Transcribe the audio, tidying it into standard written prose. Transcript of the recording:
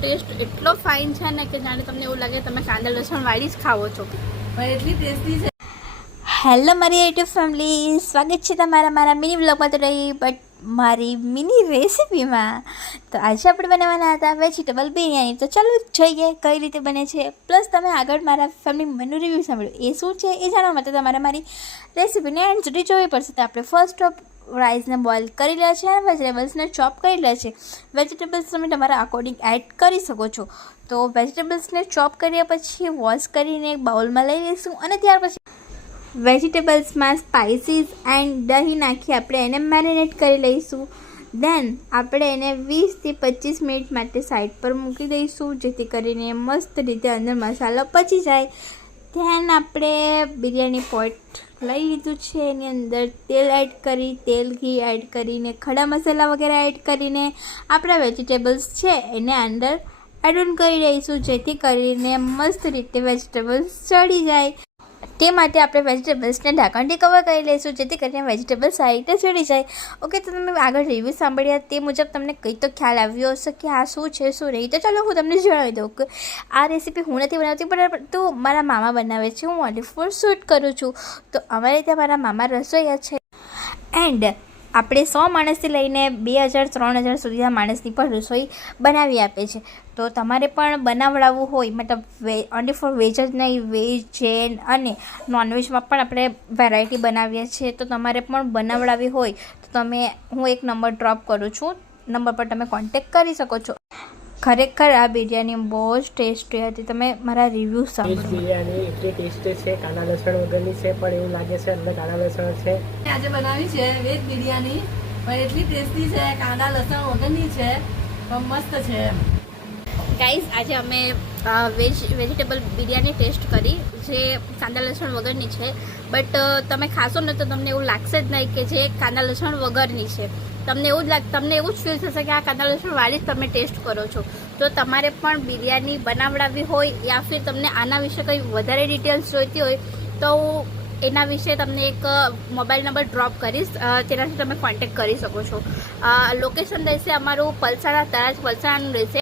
Test એટલો fine છે ને કે જાણે તમને એવું લાગે તમે કાંદા લસણવાળી જ ખાવો છો, પણ એટલી ટેસ્ટી છે. હેલો મારી યુટ્યુબ ફેમિલી, સ્વાગત છે તમારા મારા મિની વ્લોગમાં. તો રહી બટ મારી મિની રેસીપીમાં. તો આજે આપણે બનાવવાના હતા વેજીટેબલ બિરયાની. તો ચાલો જોઈએ કઈ રીતે બને છે, પ્લસ તમે આગળ મારા ફેમિલી મેનુ રિવ્યૂ સાંભળ્યું એ શું છે એ જાણવા માટે તમારે મારી રેસીપીને એન્ડ સુધી જોવી પડશે. તો આપણે ફર્સ્ટ ઓફ રાઈસને બોઇલ કરી લે છે અને વેજીટેબલ્સને ચોપ કરી લે છે. વેજીટેબલ્સ તમે તમારા અકોર્ડિંગ એડ કરી શકો છો. તો વેજીટેબલ્સને ચોપ કર્યા પછી વોશ કરીને એક બાઉલમાં લઈ લઈશું અને ત્યાર પછી વેજીટેબલ્સમાં સ્પાઇસીસ એન્ડ દહીં નાખી આપણે એને મેરિનેટ કરી લઈશું. દેન આપણે એને 20 થી 25 મિનિટ માટે સાઈડ પર મૂકી દઈશું, જેથી કરીને મસ્ત રીતે અંદર મસાલો પચી જાય. ધ્યાન આપણે બિરયાની પોટ લઈ લીધું છે, એની અંદર તેલ એડ કરી, તેલ ઘી એડ કરીને, ખડા મસાલા વગેરે એડ કરીને આપણા વેજીટેબલ્સ છે એને અંદર એડ ઓન કરી દઈશું, જેથી કરીને મસ્ત રીતે વેજીટેબલ્સ ચડી જાય. તે માટે આપણે વેજીટેબલ્સને ઢાંકણથી કવર કરી લઈશું, જેથી કરીને વેજીટેબલ્સ સારી રીતે ચડી જાય. ઓકે, તો તમે આગળ રિવ્યૂ સાંભળ્યા તે મુજબ તમને કંઈ તો ખ્યાલ આવ્યો હશે કે આ શું છે શું નહીં. તો ચાલો હું તમને જણાવી દઉં કે આ રેસીપી હું નથી બનાવતી, પરંતુ મારા મામા બનાવે છે. હું ઓનલી ફોર શૂટ કરું છું. તો અમારે ત્યાં મારા મામા રસોઈયા છે એન્ડ આપણે 100 માણસથી લઈને 2000-3000 સુધીના માણસની પણ રસોઈ બનાવી આપે છે. તો તમારે પણ બનાવડાવવું હોય, મતલબ ઓનલી ફોર વેજ જ નહીં, વેજ, જૈન અને નોનવેજમાં પણ આપણે વેરાયટી બનાવીએ છીએ. તો તમારે પણ બનાવડાવી હોય તો હું એક નંબર ડ્રોપ કરું છું, નંબર પર તમે કોન્ટેક્ટ કરી શકો છો. ખરેખર આ બિરયાની બહુ જ ટેસ્ટી હતી. તમે મારા રિવ્યૂ સાંભળો. બિરયાની એટલી ટેસ્ટી છે, કાંદા લસણ વગરની છે, પણ એવું લાગે છે અંદર કાંદા લસણ છે. આજે બનાવી છે વેજ બિરયાની, પણ એટલી ટેસ્ટી છે, કાંદા લસણ વગરની છે, પણ મસ્ત છે. ગાઈઝ, આજે અમે વેજીટેબલ બિરયાની ટેસ્ટ કરી, જે કાંદા લસણ વગરની છે. બટ તમે ખાશો ને તો તમને એવું લાગશે જ નહીં કે જે કાંદા લસણ વગરની છે. તમને એવું જ ફીલ થશે કે આ કાંદા લસણ વાળી જ તમે ટેસ્ટ કરો છો. તો તમારે પણ બિરયાની બનાવડાવી હોય યા ફિર તમને આના વિશે કંઈ વધારે ડિટેલ્સ જોઈતી હોય તો એના વિશે તમને એક મોબાઈલ નંબર ડ્રોપ કરીશ, તેનાથી તમે કોન્ટેક્ટ કરી શકો છો. લોકેશન રહેશે અમારું પલસાણા, તળાજ પલસાણાનું રહેશે.